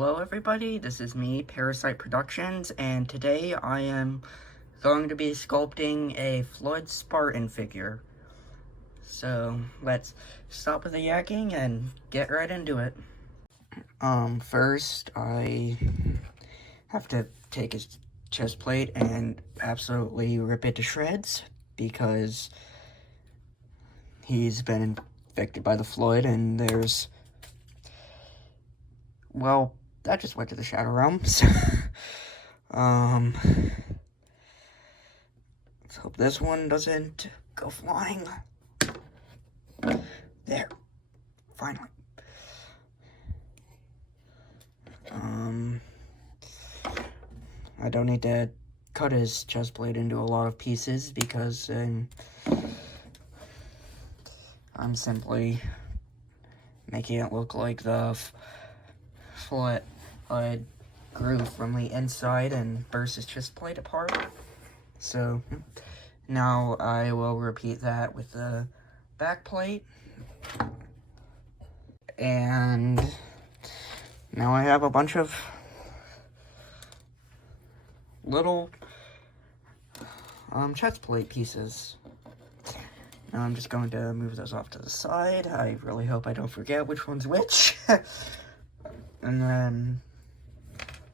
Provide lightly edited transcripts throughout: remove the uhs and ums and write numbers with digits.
Hello everybody, this is me, Parasite Productions, and today I am going to be sculpting a Flood Spartan figure. So, let's stop with the yakking and get right into it. First I have to take his chest plate and absolutely rip it to shreds, because he's been infected by the Flood, and there's... well, that just went to the Shadow Realms. Let's hope this one doesn't go flying. There. Finally. I don't need to cut his chest plate into a lot of pieces because I'm simply making it look like the Flood grew from the inside and burst his chest plate apart. So now I will repeat that with the back plate. And now I have a bunch of little chest plate pieces. Now I'm just going to move those off to the side. I really hope I don't forget which one's which.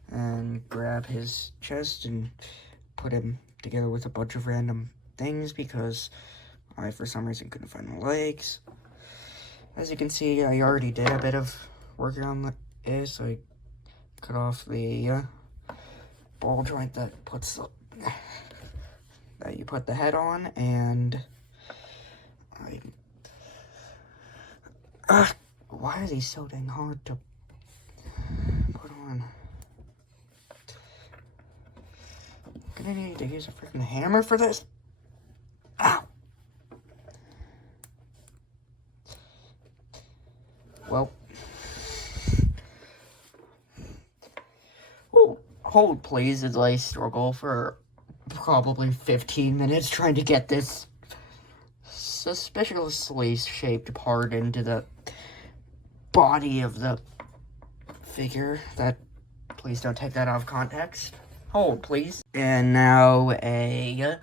And grab his chest and put him together with a bunch of random things because I, for some reason, couldn't find the legs. As you can see, I already did a bit of working on this. I cut off the ball joint that you put the head on, and why are these so dang hard to put on? Gonna need to use a freaking hammer for this. Ow! Well, hold please as I struggle for probably 15 minutes trying to get this suspiciously shaped part into the body of the figure. Please don't take that out of context. Hold, please. And now I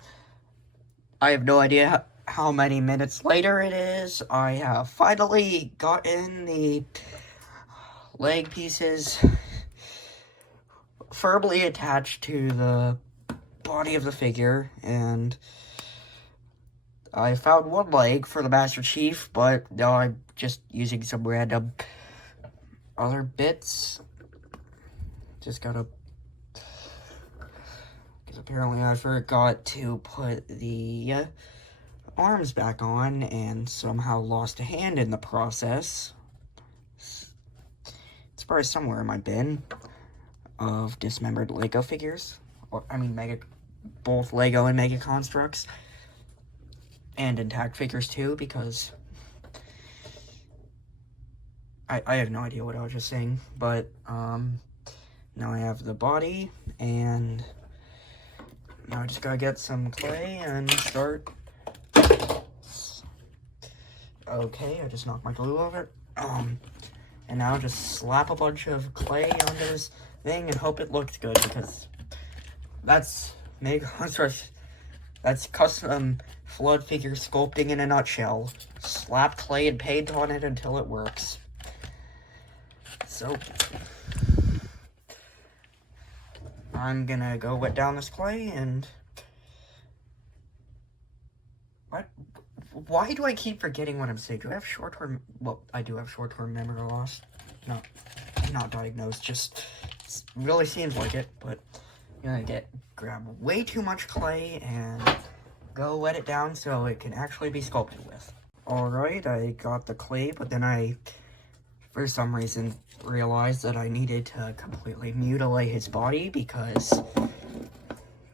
have no idea how many minutes later it is. I have finally gotten the leg pieces firmly attached to the body of the figure, and I found one leg for the Master Chief, but now I'm just using some random other bits. Just gotta... because apparently I forgot to put the arms back on and somehow lost a hand in the process. It's probably somewhere in my bin of dismembered Lego figures. Both Lego and Mege Construx. And intact figures too, because I have no idea what I was just saying, but now I have the body, and now I just gotta get some clay and start. Okay, I just knocked my glue over. And now just slap a bunch of clay onto this thing and hope it looks good, because that's Mege Construx. That's custom Flood figure sculpting in a nutshell. Slap clay and paint on it until it works. So I'm gonna go wet down this clay and... what? Why do I keep forgetting what I'm saying? Do I have short-term... well, I do have short-term memory loss. No, not diagnosed, just really seems like it, but I'm gonna grab way too much clay and go wet it down so it can actually be sculpted with. Alright, I got the clay, but then I, for some reason, realized that I needed to completely mutilate his body because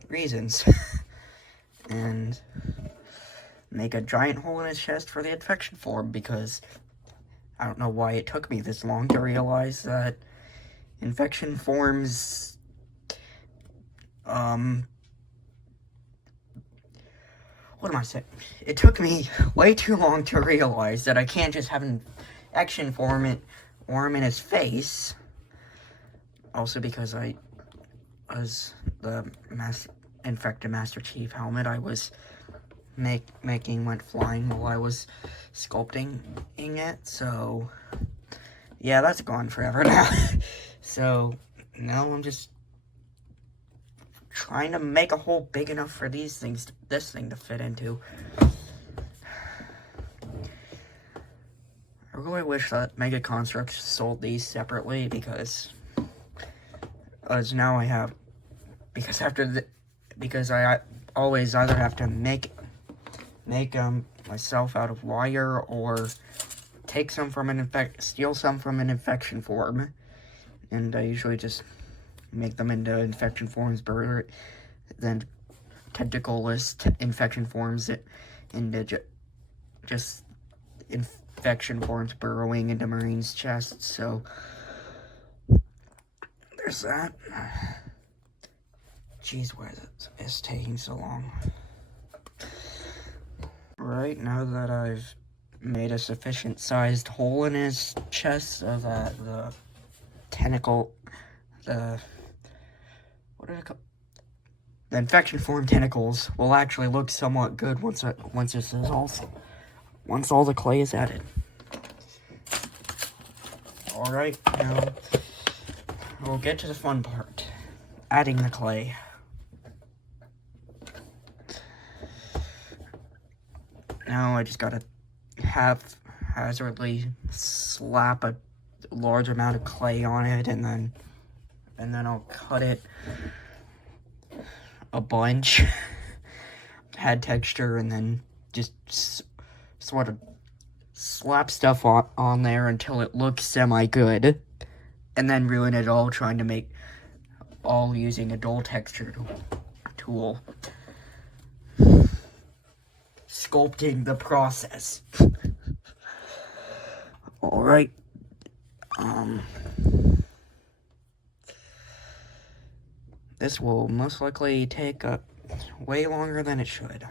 reasons. And make a giant hole in his chest for the infection form, because I don't know why it took me this long to realize that infection forms, what am I saying? It took me way too long to realize that I can't just have an infection form in his face Also because I was the infected Master Chief helmet I was making went flying while I was sculpting it, so yeah, that's gone forever now. So now I'm just trying to make a hole big enough for this thing to fit into. I really wish that Mege Construx sold these separately because now I have, because I always either have to make myself out of wire or take some from steal some from an infection form, and I usually just make them into infection forms, then tentacleless infection forms into just infection forms burrowing into Marine's chest. So there's that. Jeez, why is it taking so long? Right, now that I've made a sufficient sized hole in his chest so that the the infection form tentacles will actually look somewhat good once all the clay is added. Alright, now we'll get to the fun part. Adding the clay. Now I just gotta haphazardly slap a large amount of clay on it, and then I'll cut it a bunch, add texture, and then just sort of slap stuff on there until it looks semi-good, and then ruin it all trying to make all using a dull texture tool. Sculpting the process. Alright. This will most likely take way longer than it should.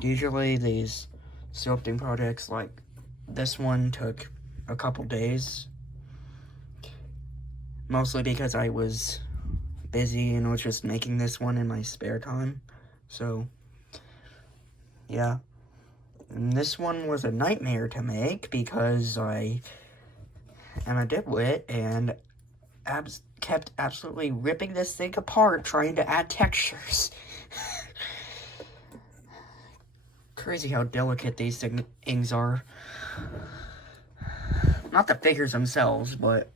Usually these sculpting projects like this one took a couple days. Mostly because I was busy and was just making this one in my spare time. So, yeah. And this one was a nightmare to make because I am a dipwit and kept absolutely ripping this thing apart trying to add textures. Crazy how delicate these things are. Not the figures themselves, but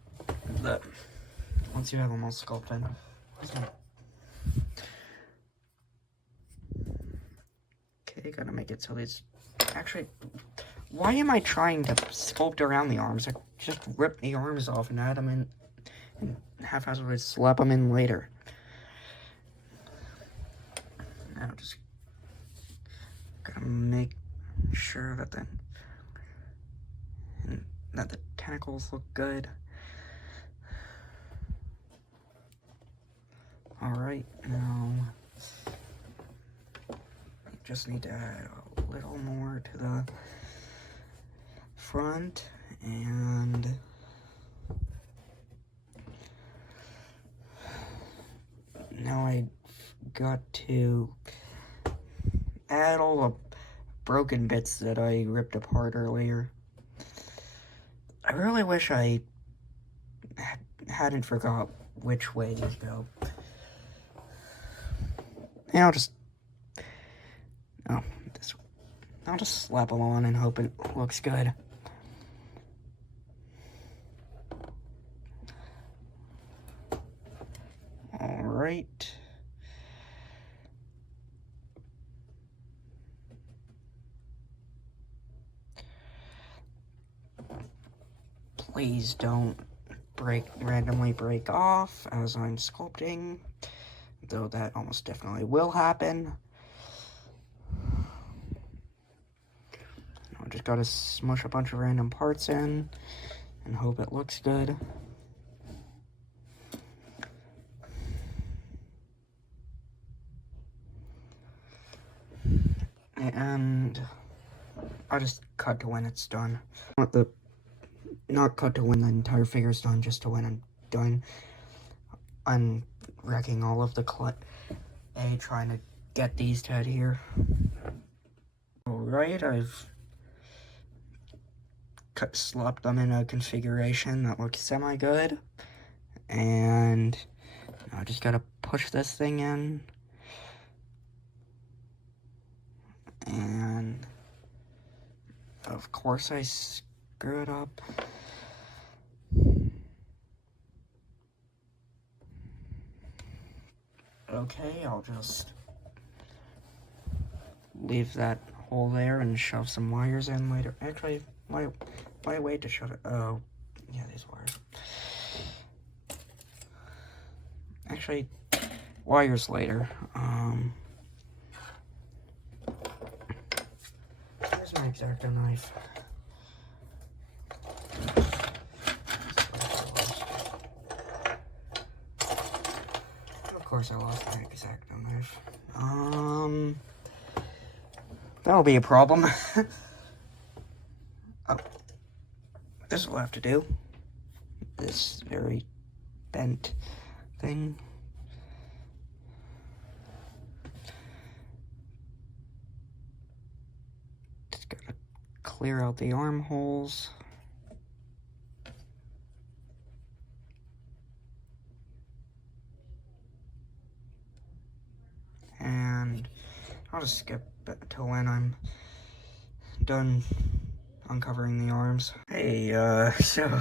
once you have them all sculpted. Okay, gotta make it so these... Actually, why am I trying to sculpt around the arms? I just rip the arms off and add them in, and haphazardly slap them in later. Now just gotta make sure that the tentacles look good. Alright, now just need to add a little more to the front, and now I got to add all the broken bits that I ripped apart earlier. I really wish I hadn't forgot which way these go. And I'll just slap them on and hope it looks good. Alright. Please don't randomly break off as I'm sculpting, though that almost definitely will happen. I just gotta smush a bunch of random parts in and hope it looks good. And I'll just cut to when it's done. I want the not cut to when the entire figure's done, just to when I'm done unwrecking all of the clay, trying to get these to adhere. Alright, I've slapped them in a configuration that looks semi-good, and I just gotta push this thing in, and of course I screw it up. Okay, I'll just leave that hole there and shove some wires in later. Actually, why wait to shove it? Oh, yeah, these wires. Actually, wires later. Here's my X-Acto knife. Of course I lost my X-Acto knife. That'll be a problem. Oh, this will have to do. This very bent thing. Just gotta clear out the armholes. And I'll just skip it to when I'm done uncovering the arms. Hey, so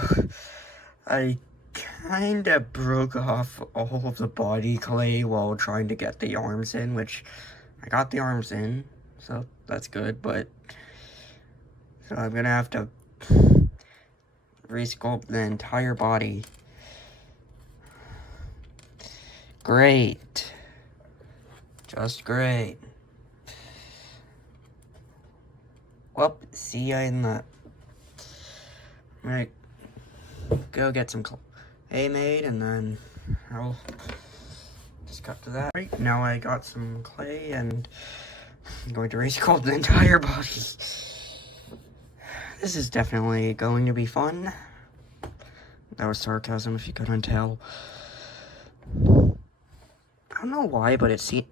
I kinda broke off all of the body clay while trying to get the arms in, which I got the arms in, so that's good, but so I'm gonna have to resculpt the entire body. Great. Just great. Well, see ya in the... I'm gonna go get some clay made, and then I'll just cut to that. Right, now I got some clay, and I'm going to resculpt the entire body. This is definitely going to be fun. That was sarcasm, if you couldn't tell. I don't know why, but it seems...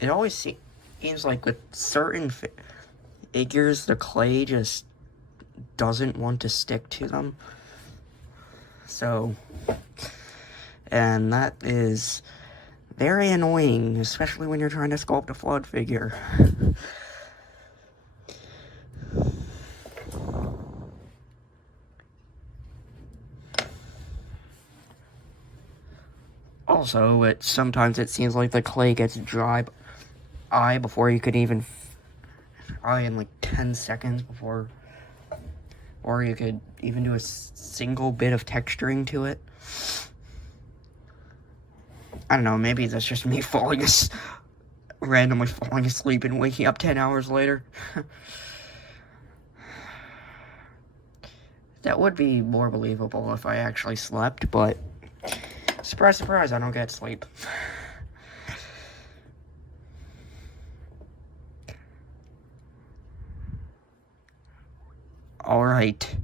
It always seems like with certain figures, the clay just doesn't want to stick to them. So, and that is very annoying, especially when you're trying to sculpt a flood figure. Also, sometimes it seems like the clay gets dry before you could even fry in like 10 seconds before, or you could even do a single bit of texturing to it. I don't know, maybe that's just me randomly falling asleep and waking up 10 hours later. That would be more believable if I actually slept, but surprise, surprise, I don't get sleep. Alright.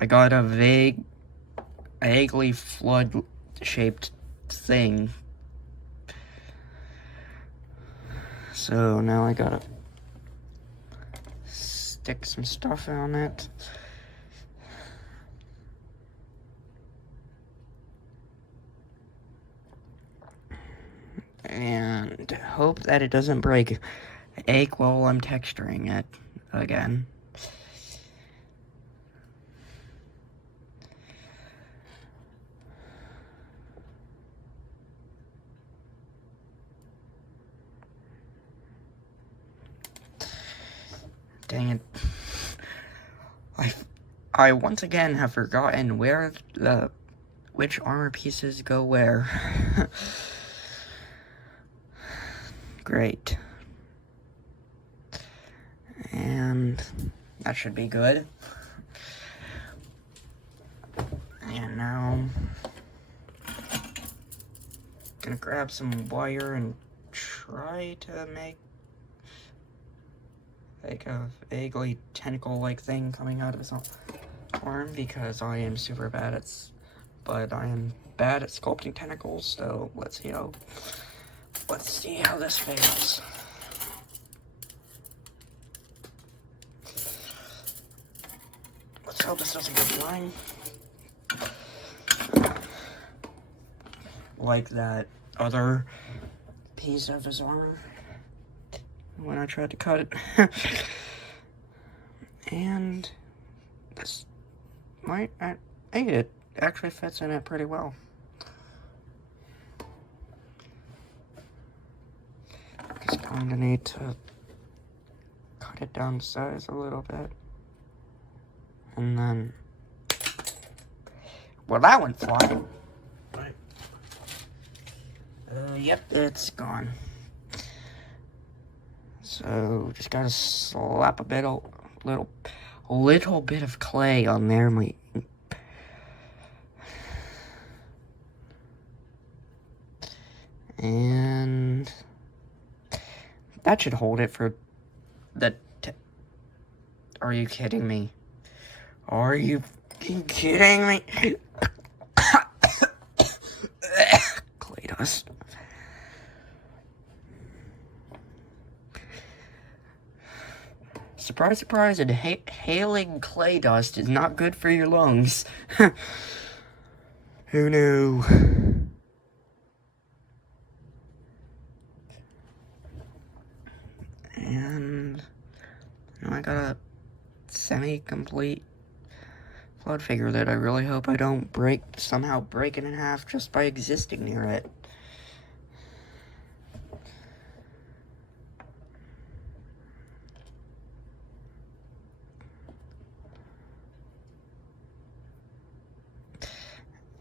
I got a vaguely flood-shaped thing. So now I gotta stick some stuff on it. And hope that it doesn't break. Ache while I'm texturing it again. Dang it. I once again have forgotten which armor pieces go where. Great. And that should be good. And now gonna grab some wire and try to make like a vaguely tentacle-like thing coming out of his arm, because I am super bad at, but I am bad at sculpting tentacles, so let's see how this fails. Let's hope this doesn't go flying. Like that other piece of his armor when I tried to cut it. And this might, it actually fits in it pretty well. Just going to need to cut it down to size a little bit. And then, well, that went flying. Right. Yep, it's gone. So just gotta slap a little bit of clay on there. And that should hold it for the. Are you kidding me? Are you kidding me? Clay dust. Surprise, surprise, inhaling clay dust is not good for your lungs. Who knew? And now I got a semi-complete flood figure that I really hope I don't somehow break it in half just by existing near it.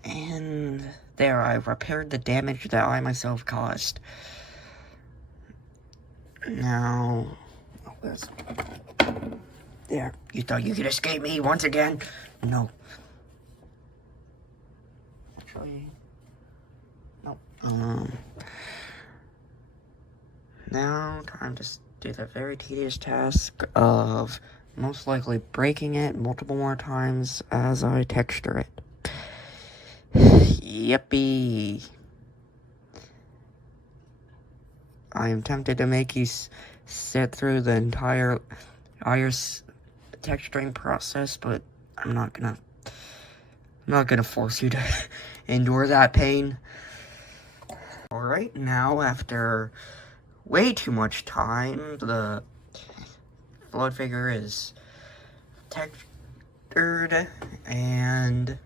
And there, I repaired the damage that I myself caused. Now, there, you thought you could escape me once again? No. Actually, no. Now, time to do the very tedious task of most likely breaking it multiple more times as I texture it. Yippee. I am tempted to make you sit through the entire texturing process, but I'm not gonna force you to endure that pain. Alright, now after way too much time, the flood figure is textured and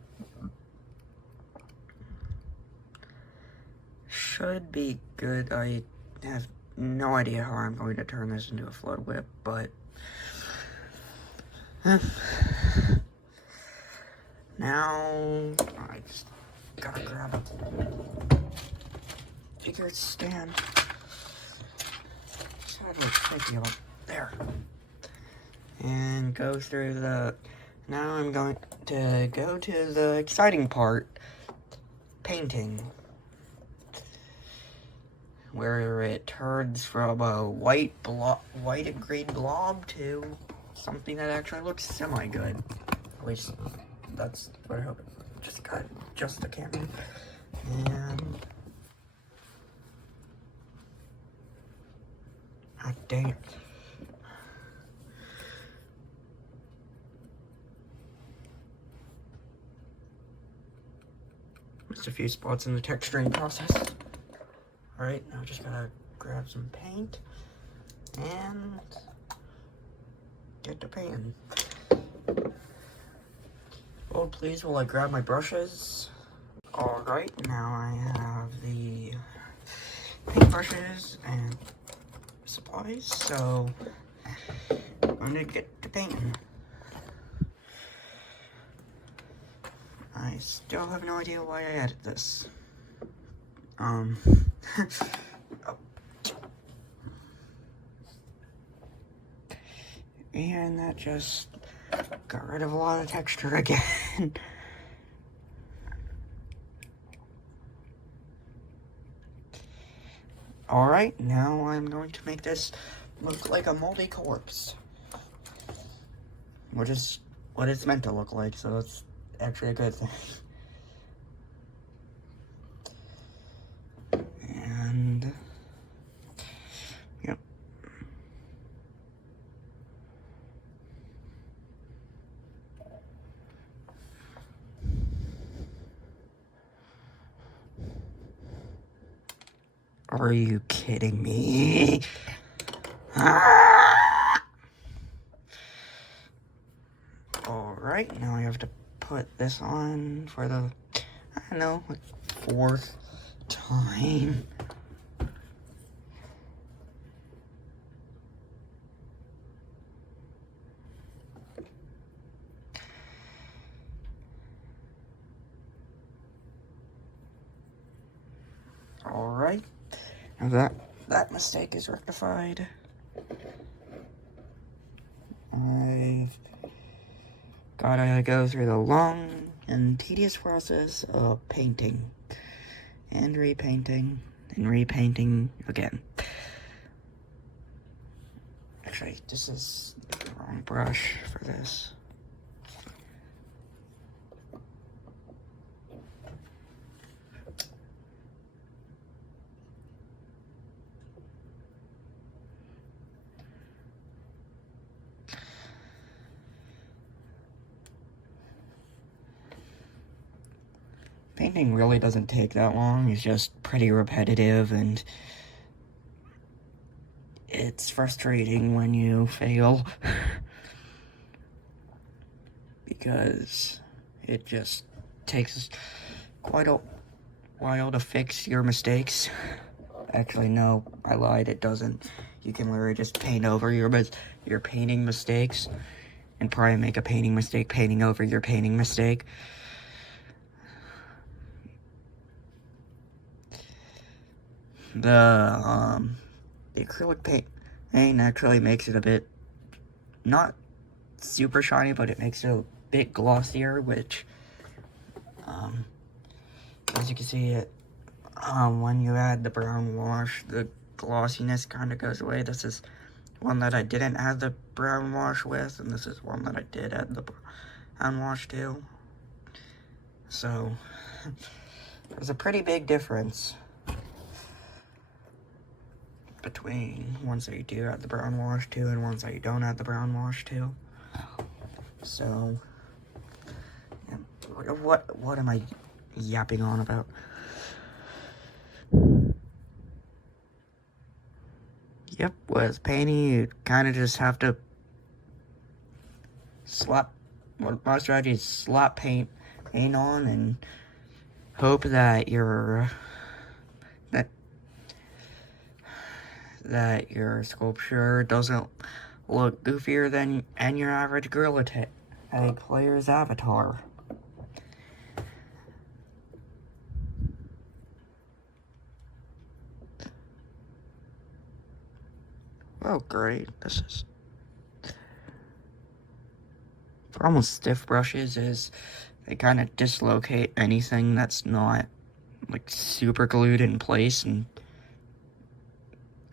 should be good. I have no idea how I'm going to turn this into a flood whip, but now I just gotta grab a figure stand. There. And go through the. Now I'm going to go to the exciting part, painting, where it turns from a white and green blob to something that actually looks semi-good. At least that's what I hope. Just got the camera. And ah, dang it. Missed a few spots in the texturing process. Alright, now just gotta grab some paint and get to painting. Oh, please, will I grab my brushes? Alright, now I have the paint brushes and supplies, so I'm gonna get to painting. I still have no idea why I added this. Oh. And that just got rid of a lot of texture again. Alright, now I'm going to make this look like a moldy corpse. which is what it's meant to look like, so it's actually a good thing. And yep. Are you kidding me? Alright, now I have to put this on for the, I don't know, like 4th time. Alright, now that mistake is rectified. I've gotta go through the long and tedious process of painting and repainting and repainting again. Actually, this is the wrong brush for this. Painting really doesn't take that long. It's just pretty repetitive, and it's frustrating when you fail because it just takes quite a while to fix your mistakes. Actually, no, I lied, it doesn't. You can literally just paint over your painting mistakes and probably make a painting mistake painting over your painting mistake. The acrylic paint actually makes it a bit, not super shiny, but it makes it a bit glossier, which, as you can see, when you add the brown wash, the glossiness kind of goes away. This is one that I didn't add the brown wash with, and this is one that I did add the brown wash to. So, there's a pretty big difference between ones that you do add the brown wash to and ones that you don't add the brown wash to. So, yeah, what am I yapping on about? Yep, with painting, you kind of just have to my strategy is slap paint on and hope that that your sculpture doesn't look goofier than your average Gorilla Tag player's avatar. Oh great, this is problem with stiff brushes is they kind of dislocate anything that's not like super glued in place, and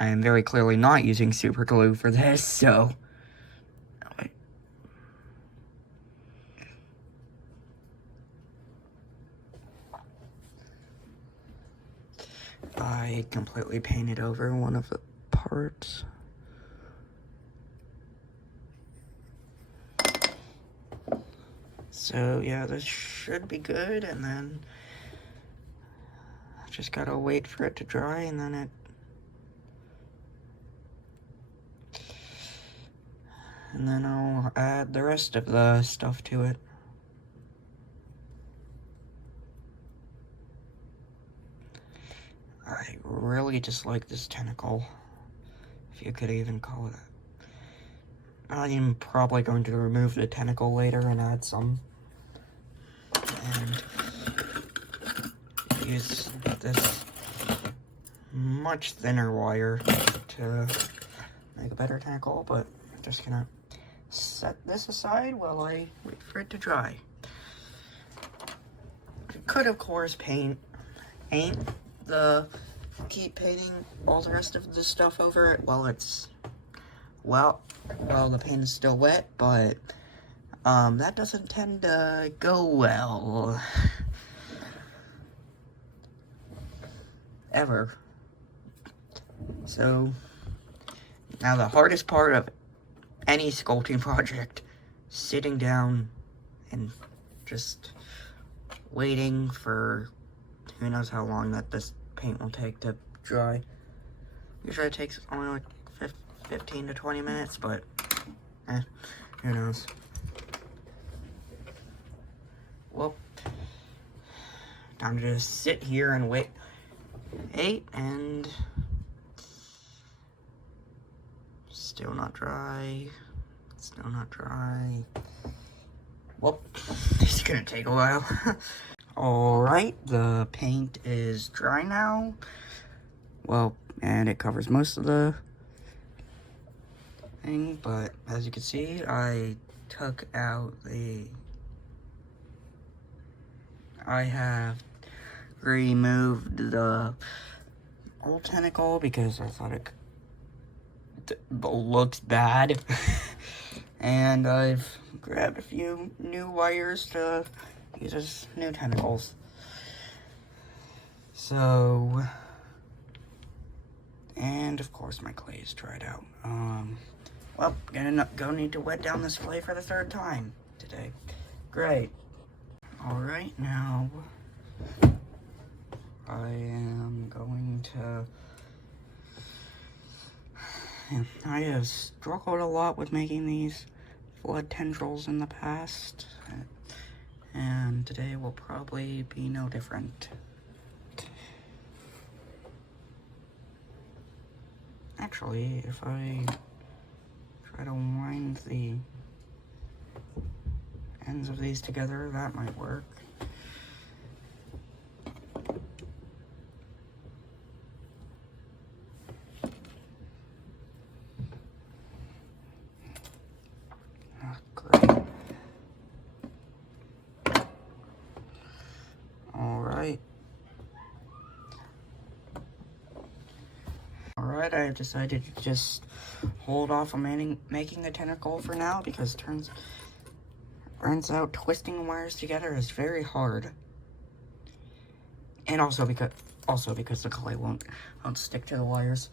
I am very clearly not using super glue for this, so I completely painted over one of the parts. So yeah, this should be good, and then I just gotta wait for it to dry, and then I'll add the rest of the stuff to it. I really dislike this tentacle, if you could even call it that. I'm probably going to remove the tentacle later and add some, and use this much thinner wire to make a better tentacle, but I'm just gonna set this aside while I wait for it to dry. I could, of course, keep painting all the rest of the stuff over it while the paint is still wet, but That doesn't tend to go well. Ever. So, now the hardest part of any sculpting project, sitting down and just waiting for who knows how long that this paint will take to dry. Usually it takes only like 15 to 20 minutes, but who knows. Well, time to just sit here and wait, and still not dry, still not dry. Well, this is gonna take a while. Alright, the paint is dry now. Well, and it covers most of the thing, but as you can see, I took out I have removed the old tentacle because I thought it looked bad. And I've grabbed a few new wires to use as new tentacles. So, and of course my clay is dried out. Well, gonna need to wet down this clay for the 3rd time today. Great. Alright, now I am going to... I have struggled a lot with making these flood tendrils in the past, and today will probably be no different. Actually, if I try to wind the ends of these together, that might work. Great. Alright, I've decided to just hold off on making the tentacle for now, because turns out twisting wires together is very hard. And also because the clay won't stick to the wires.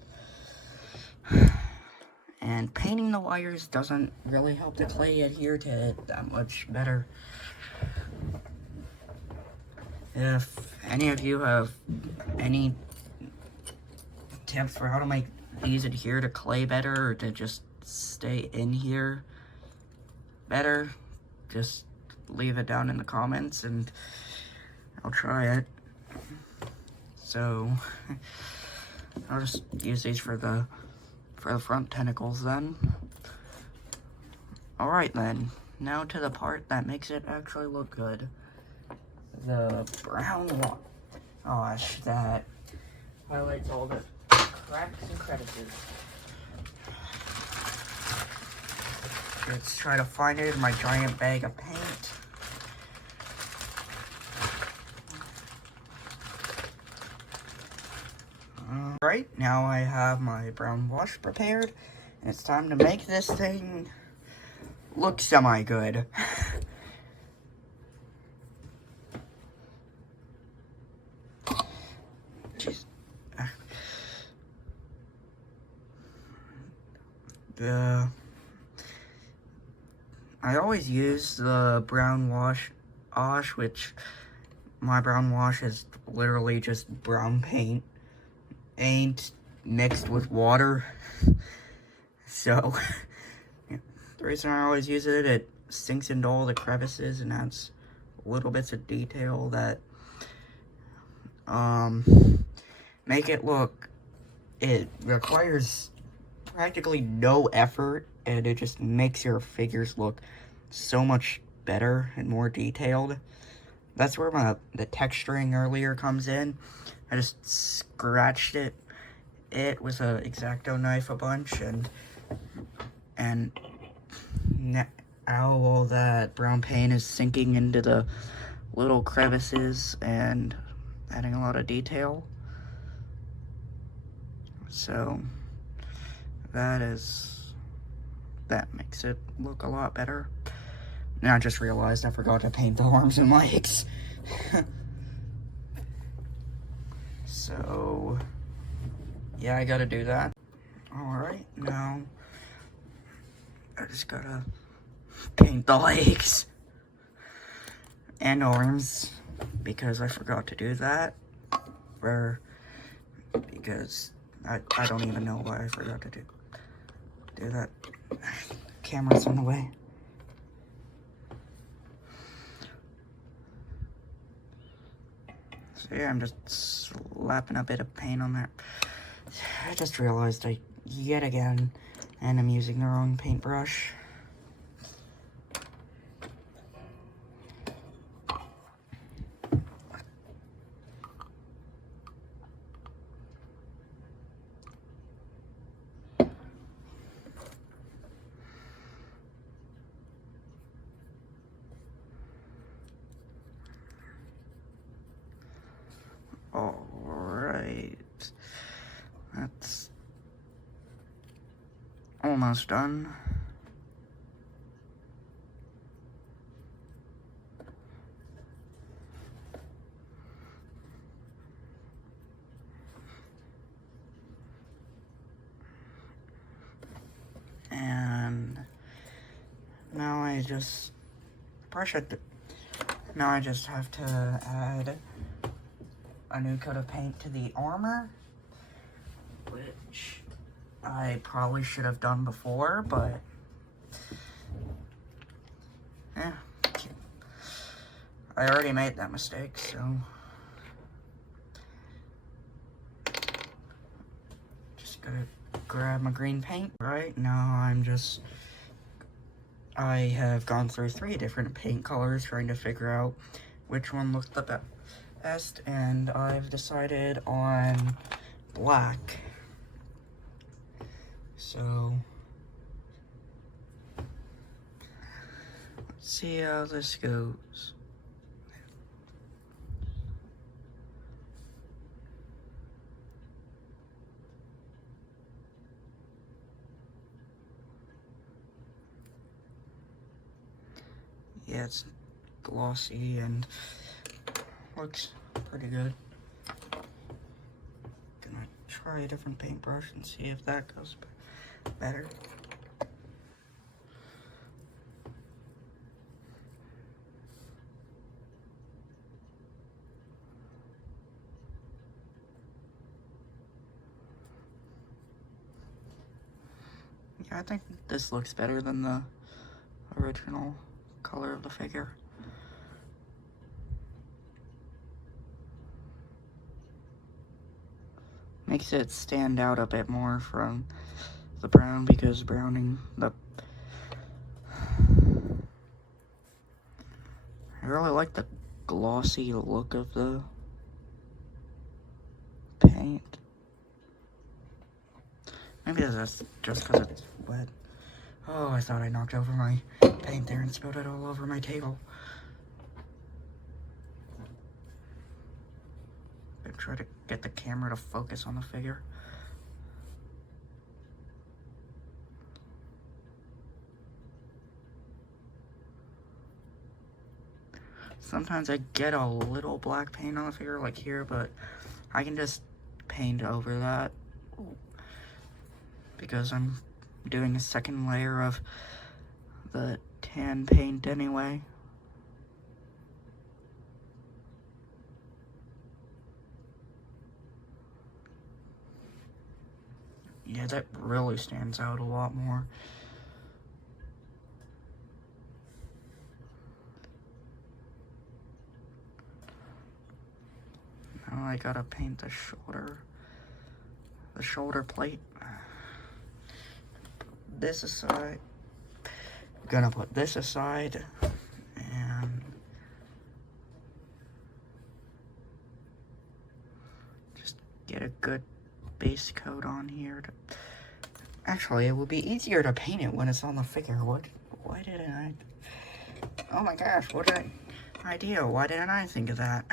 And painting the wires doesn't really help the clay adhere to it that much better. If any of you have any tips for how to make these adhere to clay better, or to just stay in here better, just leave it down in the comments and I'll try it. So I'll just use these for the front tentacles then. Alright then, now to the part that makes it actually look good. The brown wash that highlights all the cracks and crevices. Let's try to find it in my giant bag of paint. Right, now I have my brown wash prepared, and it's time to make this thing look semi-good. Jeez. I always use the brown wash, which my brown wash is literally just brown paint mixed with water. So yeah, the reason I always use it, it sinks into all the crevices and adds little bits of detail that make it look, it requires practically no effort, and it just makes your figures look so much better and more detailed. That's where the texturing earlier comes in. I just scratched it with a X-Acto knife a bunch, and now all that brown paint is sinking into the little crevices and adding a lot of detail. So that makes it look a lot better. And I just realized I forgot to paint the arms and legs. So, yeah, I gotta do that. Alright, now I just gotta paint the legs and arms because I forgot to do that. Because I don't even know why I forgot to do that. Camera's on the way. So yeah, I'm just slapping a bit of paint on there. I just realized yet again, and I'm using the wrong paintbrush. Alright, that's almost done. And now I just brush it. Now I just have to add a new coat of paint to the armor, which I probably should have done before, but yeah, I already made that mistake, so just gotta grab my green paint. Right now I have gone through 3 different paint colors trying to figure out which one looked the best, and I've decided on black. So let's see how this goes. Yeah, it's glossy and looks pretty good. Gonna try a different paintbrush and see if that goes better. Yeah, I think this looks better than the original color of the figure. Makes it stand out a bit more from the brown, because I really like the glossy look of the paint. Maybe that's just because it's wet. Oh, I thought I knocked over my paint there and spilled it all over my table. I'm gonna try to get the camera to focus on the figure. Sometimes I get a little black paint on the figure, like here, but I can just paint over that because I'm doing a second layer of the tan paint anyway. Yeah, that really stands out a lot more. Now I gotta paint the shoulder plate. This aside. Gonna put this aside and just get a good base coat on here. Actually, it would be easier to paint it when it's on the figure. Why didn't I? Oh my gosh, what an idea. Why didn't I think of that?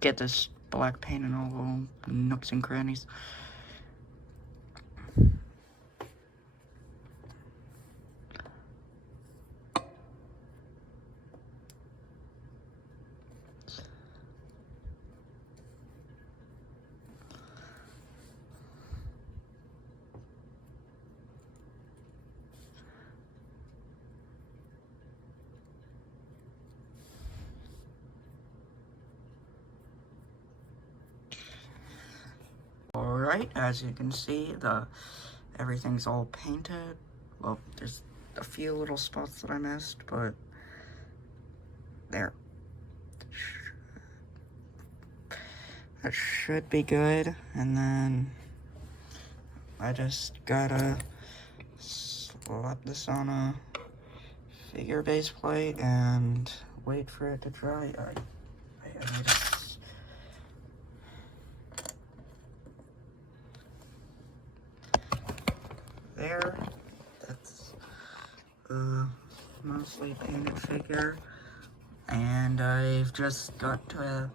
get this black paint in all little nooks and crannies. Alright, as you can see, everything's all painted. Well, there's a few little spots that I missed, but there. That should be good. And then I just gotta slap this on a figure base plate and wait for it to dry. I need to there. That's a mostly painted figure, and I've just got to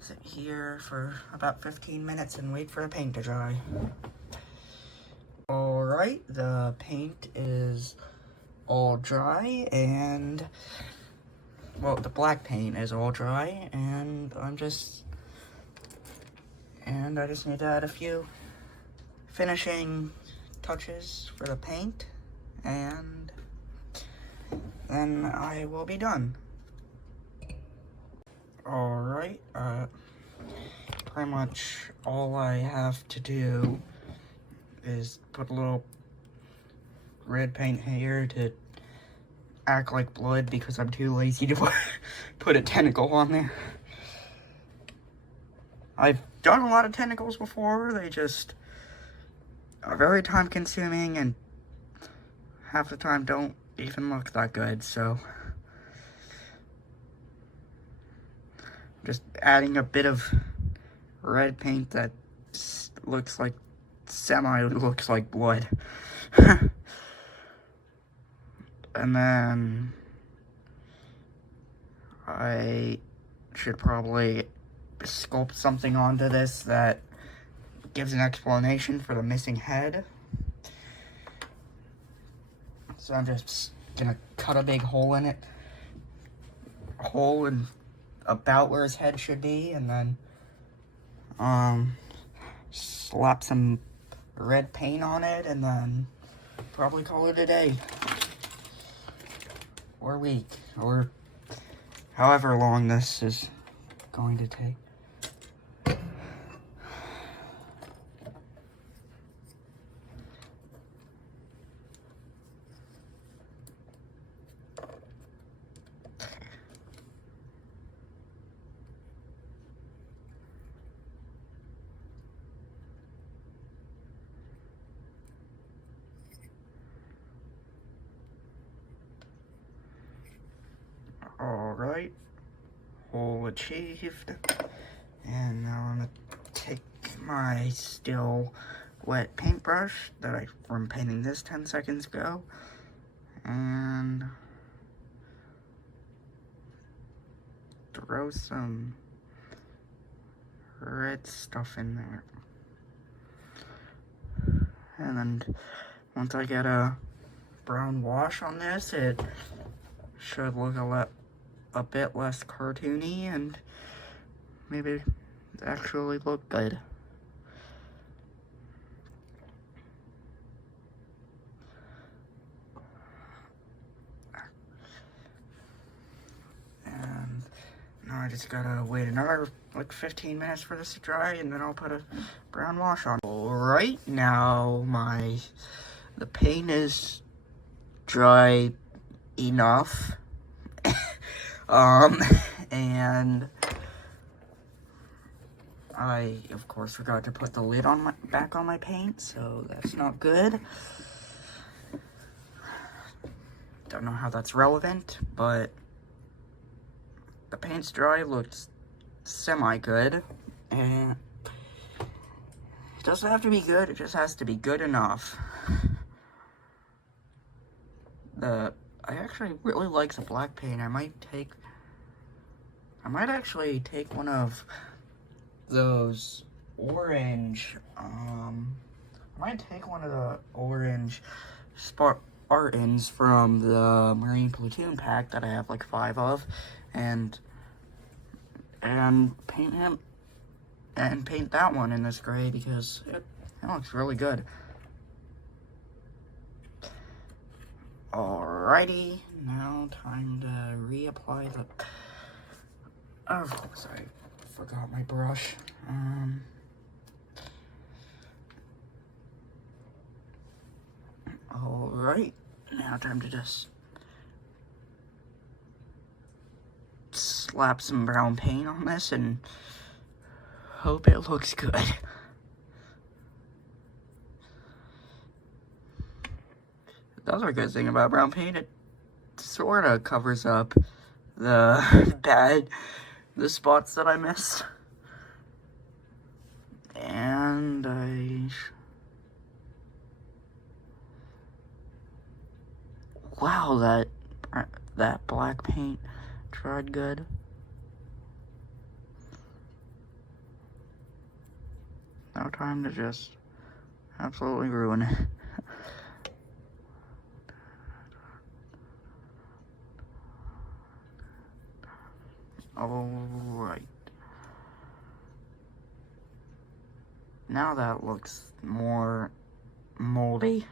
sit here for about 15 minutes and wait for the paint to dry. Alright, the paint is all dry, and well, the black paint is all dry, and I just need to add a few finishing touches for the paint, and then I will be done. Alright, pretty much all I have to do is put a little red paint here to act like blood because I'm too lazy to put a tentacle on there. I've done a lot of tentacles before, they just are very time consuming and half the time don't even look that good, so just adding a bit of red paint that looks like looks like blood. And then I should probably sculpt something onto this that gives an explanation for the missing head. So I'm just gonna cut a big hole in it. Hole in about where his head should be, and then slap some red paint on it, and then probably call it a day. Or week, or however long this is going to take. Alright, hole achieved, and now I'm going to take my still wet paintbrush that I from painting this 10 seconds ago, and throw some red stuff in there. And then once I get a brown wash on this, it should look a bit less cartoony and maybe actually look good. And now I just gotta wait another like 15 minutes for this to dry, and then I'll put a brown wash on. Alright, now the paint is dry enough. And I, of course, forgot to put the lid on back on my paint, so that's not good. Don't know how that's relevant, but the paint's dry, looks semi-good, and it doesn't have to be good, it just has to be good enough. I actually really like the black paint. I I might actually take one of those orange, I might take one of the orange Spartans from the Marine Platoon pack that I have like 5 of, and paint him, and paint that one in this gray because it looks really good. Alrighty, now time to reapply the, of course I forgot my brush. Alright, now time to just slap some brown paint on this and hope it looks good. The other good thing about brown paint, it sort of covers up the spots that I missed. And wow, that black paint tried good. No time to just absolutely ruin it. Alright. Now that looks more moldy.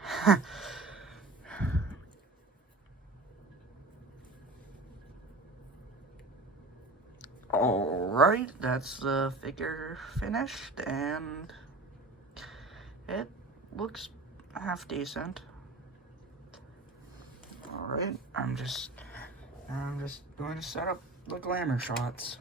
Alright, that's the figure finished, and it looks half decent. Alright, I'm just going to set up the glamour shots.